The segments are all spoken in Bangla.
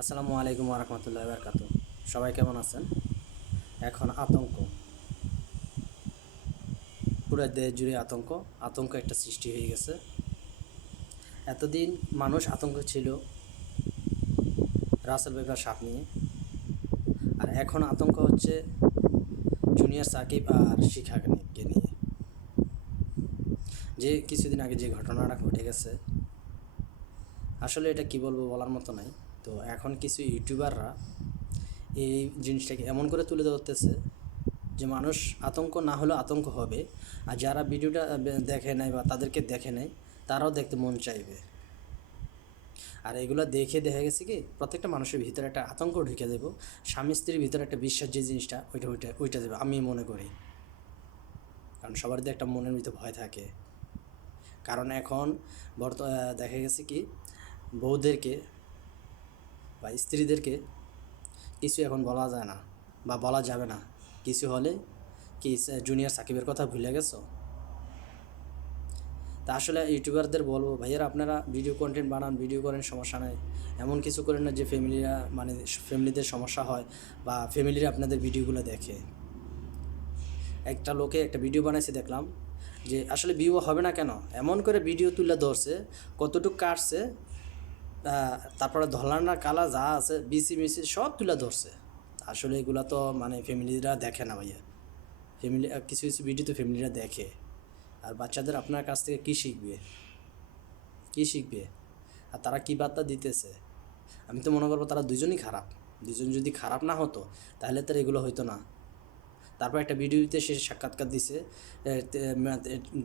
আসসালামু আলাইকুম ওরহমতুল্লাহি বারাকাতুহু। সবাই কেমন আছেন? এখন আতঙ্ক, পুরো দেশ জুড়ে আতঙ্ক। আতঙ্ক একটা সৃষ্টি হয়ে গেছে। এতদিন মানুষ আতঙ্ক ছিল রাসেল ভাইপার সাপ নিয়ে, আর এখন আতঙ্ক হচ্ছে জুনিয়র সাকিব আর শিখাকে নিয়ে। যে কিছুদিন আগে যে ঘটনাটা ঘটে গেছে, আসলে এটা কি বলবো, বলার মতো নাই। তো এখন কিছু ইউটিউবাররা এই জিনিসটাকে এমন করে তুলে ধরতেছে যে মানুষ আতঙ্ক না হলেও আতঙ্ক হবে, আর যারা ভিডিওটা দেখে নেয় বা তাদেরকে দেখে নেয় তারাও দেখতে মন চাইবে। আর এগুলো দেখে দেখা গেছে কি প্রত্যেকটা মানুষের ভিতরে একটা আতঙ্ক ঢুকে দেবো, স্বামী স্ত্রীর ভিতরে একটা বিশ্বাস যে জিনিসটা ওইটা দেবে আমি মনে করি। কারণ সবারই একটা মনের ভিতরে ভয় থাকে। কারণ এখন দেখা গেছে কি বউদেরকে বা স্ত্রীদেরকে কিছু এখন বলা যায় না বা বলা যাবে না। কিছু হলে কি জুনিয়র সাকিবের কথা ভুলে গেছো? তা আসলে ইউটিউবারদের বলবো, ভাইয়ারা আপনারা ভিডিও কন্টেন্ট বানান, ভিডিও করেন, সমস্যা নেই। এমন কিছু করেন না যে ফ্যামিলিদের সমস্যা হয় বা ফ্যামিলিরা আপনাদের ভিডিওগুলো দেখে। একটা লোকে একটা ভিডিও বানাইছে দেখলাম, যে আসলে ভিউ হবে না কেন, এমন করে ভিডিও তুলে ধরছে, কতটুকু কাটছে, তারপরে ধলানা কালা যা আছে বিসি মিসি সব তুলে ধরছে। আসলে এগুলো তো ফ্যামিলিরা দেখে না ভাইয়া। কিছু কিছু ভিডিও তো ফ্যামিলিরা দেখে। আর বাচ্চাদের আপনার কাছ থেকে কী শিখবে? কী শিখবে? আর তারা কী বার্তা দিতেছে? আমি তো মনে করবো তারা দুজনই খারাপ। দুজন যদি খারাপ না হতো তাহলে তার এগুলো হইতো না। তারপর একটা ভিডিওতে সে সাক্ষাৎকার দিছে,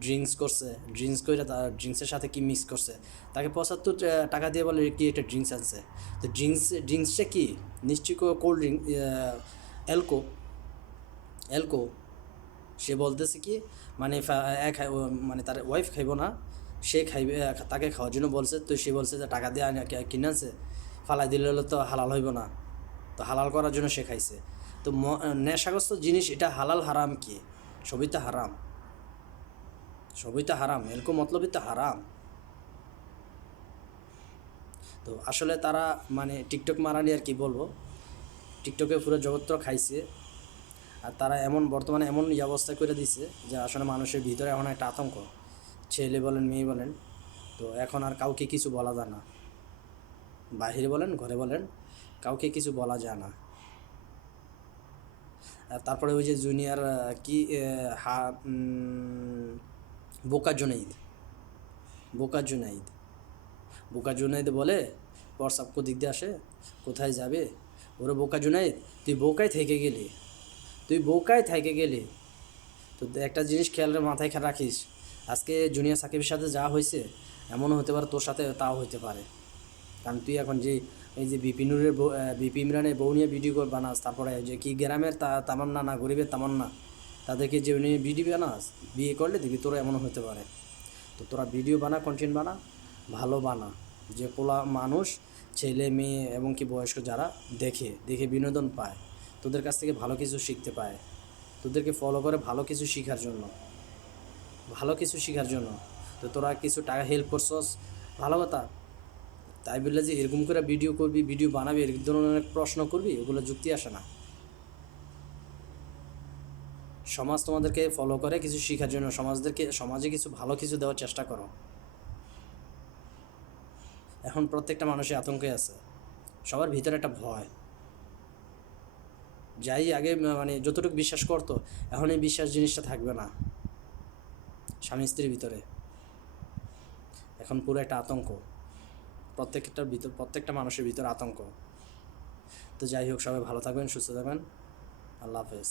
ড্রিঙ্কস করছে, ড্রিঙ্কস করে তার ড্রিঙ্কসের সাথে কি মিক্স করছে, তাকে 75 টাকা দিয়ে বলে কি একটা ড্রিঙ্কস আনছে। তো ড্রিঙ্কসটা কি? নিশ্চয়ই কোল্ড ড্রিঙ্ক, অ্যালকো অ্যালকো সে বলতেছে কি তার ওয়াইফ খাইব না, সে খাইবে, তাকে খাওয়ার জন্য বলছে। তো সে বলছে যে টাকা দিয়ে কিনে আনছে, ফালাই দিলে হলে তো হালাল হইব না। তো হালাল করার জন্য সে খাইছে। তো নেশাগ্রস্ত জিনিস এটা হালাল হারাম কি? সবই তো হারাম, সবই তো হারাম, এরকম মতলবই তো হারাম। তো আসলে তারা টিকটক মারানি আর কি বলবো, টিকটকে পুরো জগৎ খাইছে। আর তারা বর্তমানে এমন অবস্থা করে দিছে যে আসলে মানুষের ভিতরে এখন একটা আতঙ্ক, ছেলে বলেন মেয়ে বলেন। তো এখন আর কাউকে কিছু বলা যায় না, বাহিরে বলেন ঘরে বলেন, কাউকে কিছু বলা যায় না। আর তারপরে ওই যে জুনিয়র কি হা বোকা জুনাইদ, বোকা জুনাইদ বোকা জুনাইদ বলে হোয়াটসঅ্যাপ দিক দিয়ে আসে, কোথায় যাবে? ওরে বোকা জুনাইদ, তুই বোকায় থেকে গেলি। তো একটা জিনিস মাথায় খেয়াল রাখিস, আজকে জুনিয়র সাকিবের সাথে যা হয়েছে এমনও হতে পারে তোর সাথে তাও হইতে পারে। কারণ তুই এখন যে এই যে বিপি ইমরানের বউ নিয়ে ভিডিও বানাস, তারপরে যে কি গ্রামের তামান্না না গরিবের তামান্না, তাদেরকে যে নিয়ে ভিডিও বানাস, বিয়ে করলে দেখবি তোরা এমনও হতে পারে। তো তোরা ভিডিও বানা, কন্টেন্ট বানা, ভালো বানা, যে পোলা মানুষ, ছেলে মেয়ে এবং কি বয়স্ক যারা দেখে দেখে বিনোদন পায়, তোদের কাছ থেকে ভালো কিছু শিখতে পায়, তোদেরকে ফলো করে ভালো কিছু শেখার জন্য, ভালো কিছু শেখার জন্য। তো তোরা কিছু টাকা হেল্প করছস, ভালো কথা। তাই বললে যে এরকম করে ভিডিও করবি, ভিডিও বানাবি, এরকম ধরনের প্রশ্ন করবি, ওগুলো যুক্তি আসে না। সমাজ তোমাদেরকে ফলো করে কিছু শেখার জন্য, সমাজে কিছু ভালো কিছু দেওয়ার চেষ্টা করো। এখন প্রত্যেকটা মানুষই আতঙ্কে আছে, সবার ভিতরে একটা ভয়। যাই আগে যতটুকু বিশ্বাস করতো, এখন এই বিশ্বাস জিনিসটা থাকবে না। স্বামী স্ত্রীর ভিতরে এখন পুরো একটা আতঙ্ক, প্রত্যেকটা মানুষের ভিতরে আতঙ্ক। তো যাই হোক, সবাই ভালো থাকবেন, সুস্থ থাকবেন। আল্লাহ হাফেজ।